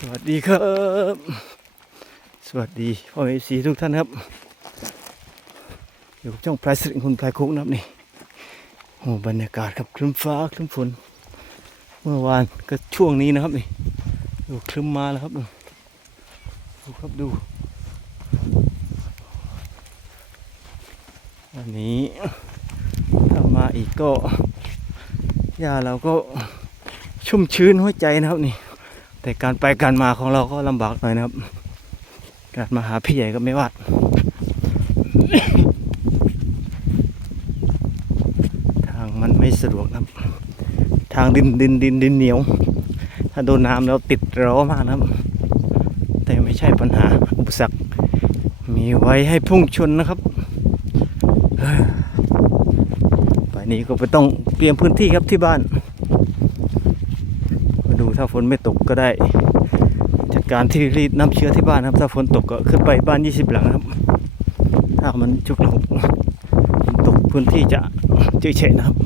สวัสดีครับ สวัสดีพ่อเอซีทุกท่านครับ อยู่กับช่องพลายสิริคุณพลายคุกนะครับนี่โอ้บรรยากาศครับครึ้มฟ้าครึ้มฝน เมื่อวานก็ช่วงนี้นะครับนี่ดูครึ้มมาแล้วครับดูดูครับดูวันนี้ถ้ามาอีกก็หญ้าเราก็ชุ่มชื้นหัวใจนะครับนี่ แต่การไปการมาของเราก็ลำบากหน่อยนะครับ การมาหาพี่ใหญ่ก็ไม่วาดทางมันไม่สะดวกนะครับ ทางดินดินดินดินเหนียว ถ้าโดนน้ำแล้วติดร้อมากนะครับ แต่ไม่ใช่ปัญหาอุปสรรคมีไว้ให้พุ่งชนนะครับไปนี้ก็ไปต้องเตรียมพื้นที่ครับที่บ้าน ถ้าฝนไม่ตกก็ได้จัดการที่รีดน้ำเชื้อที่บ้านครับ ถ้าฝนตกก็ขึ้นไปบ้าน 20 หลังครับ ถ้ามันจุกหกฝนตกพื้นที่จะเฉยๆนะครับ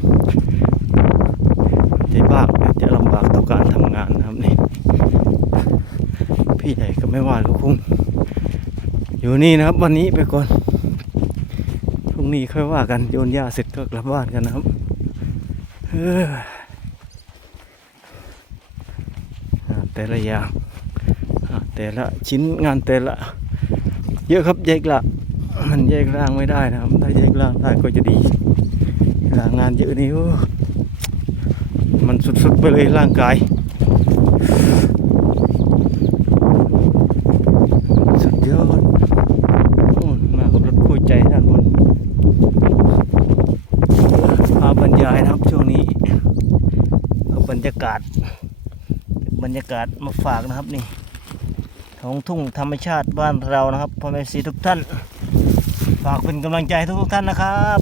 จะบ้าจะลำบากต่อการทำงานนะครับนี่พี่ใหญ่ก็ไม่ว่าก็คงอยู่นี่นะครับ วันนี้ไปก่อนพรุ่งนี้ค่อยว่ากันโยนหญ้าเสร็จก็กลับบ้านกันนะครับเฮ้อ อ่า แต่ละอย่างแต่ละชิ้นงานแต่ละ เยอะครับแยกละมันแยกร่างไม่ได้นะครับถ้าแยกร่างได้ก็จะดีลางานเยอะนี้มันสุดๆไปเลยร่างกายสุดยอดมากับรถคู่ใจด้านบนพาบรรยายนะครับช่วงนี้บรรยากาศ บรรยากาศมาฝากนะครับนี่ของทุ่งธรรมชาติบ้านเรานะครับพ่อแม่สีทุกท่าน ฝากเป็นกำลังใจให้ทุกท่านนะครับ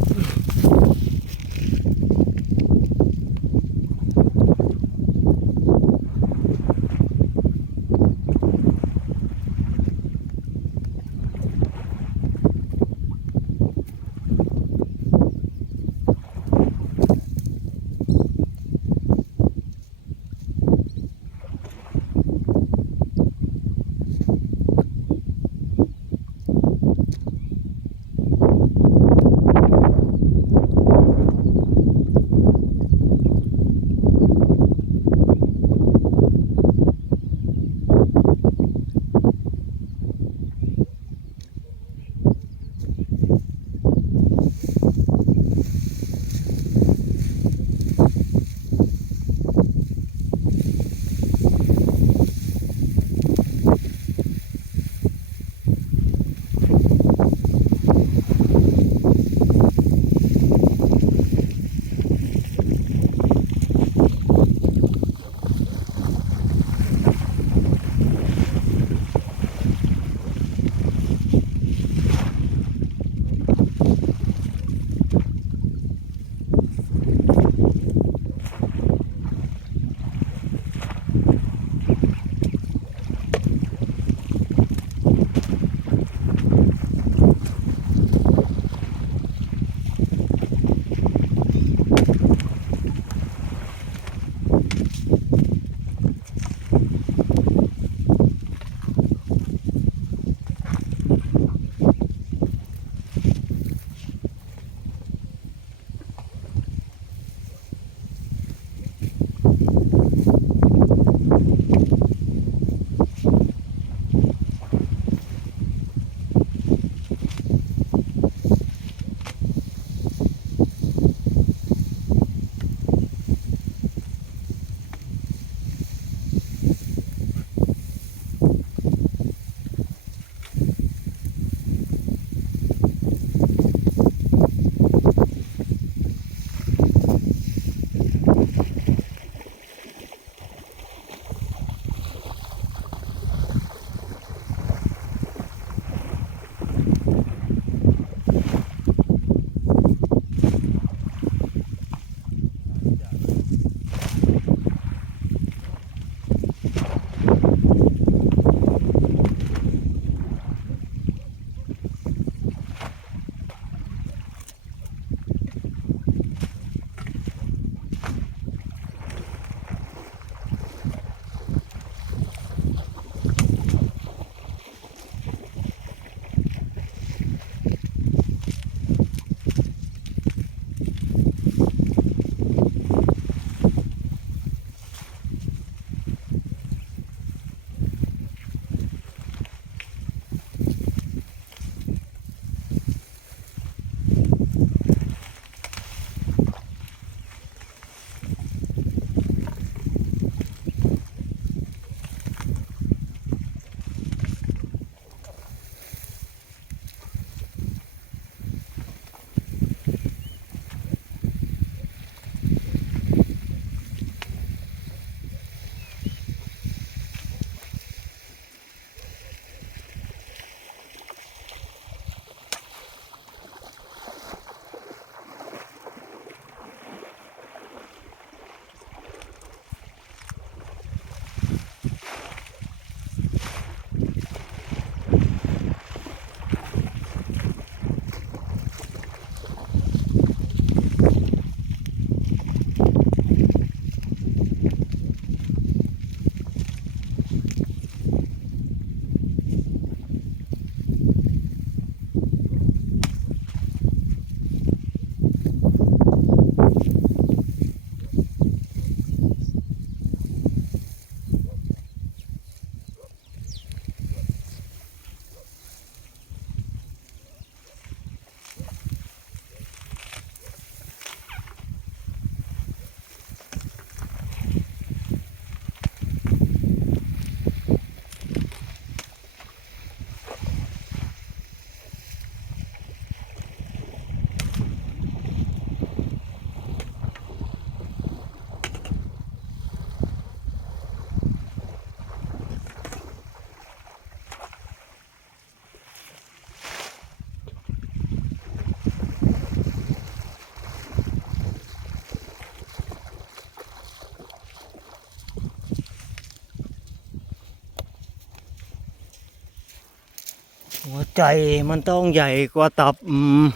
ใจมันต้องใหญ่กว่าตับอืม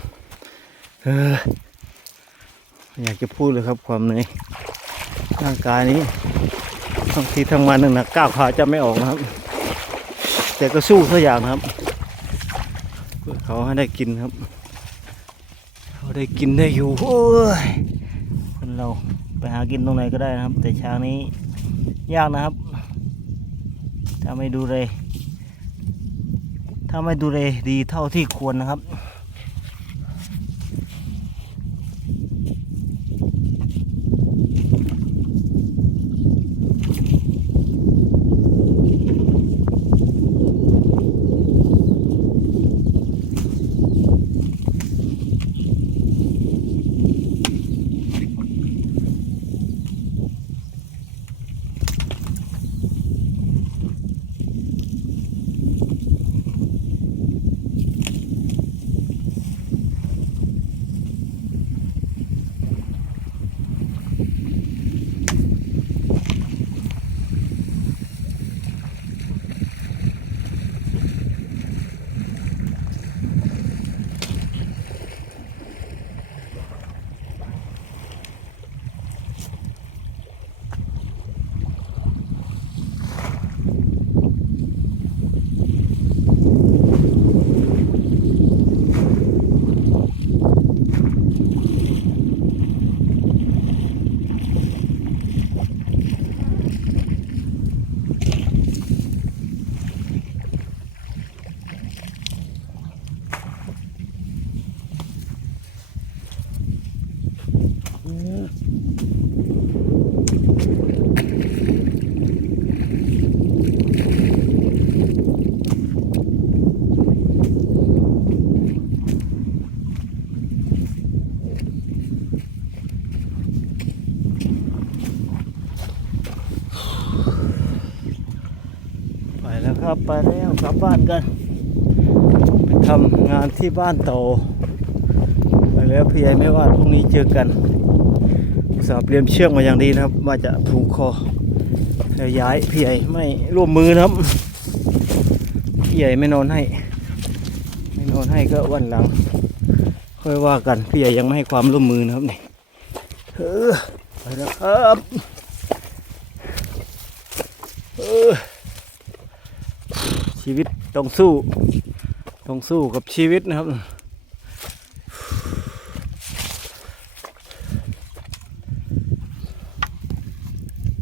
เอออยากจะพูดเลยครับความเหนื่อยร่างกายนี้บางทีทั้งวันหนึ่งนะก้าวขาจะไม่ออกนะครับ แต่ก็สู้ทุกอย่างนะครับเพื่อเขาให้ได้กินครับ เขาได้กินได้อยู่โอ้ยคนเราไปหากินตรงไหนก็ได้นะครับ แต่ช้างนี้ยากนะครับ ถ้าไม่ดูเลย ถ้าไม่ดูแลดีเท่าที่ควรนะครับ ไปแล้วกลับบ้านกันไปทำงานที่บ้านโตไปแล้วพี่ใหญ่ไม่ว่าพรุ่งนี้เจอกันสาเตรียมเชือกมาอย่างดีนะครับว่าจะผูกคอแล้วย้ายพี่ใหญ่ไม่ร่วมมือนะครับพี่ใหญ่ไม่นอนให้ไม่นอนให้ก็วันหลัง ค่อยว่ากันพี่ใหญ่ยังไม่ให้ความร่วมมือนะครับนี่เออไปแล้วครับเออ ชีวิตต้องสู้ ต้องสู้กับชีวิตนะครับ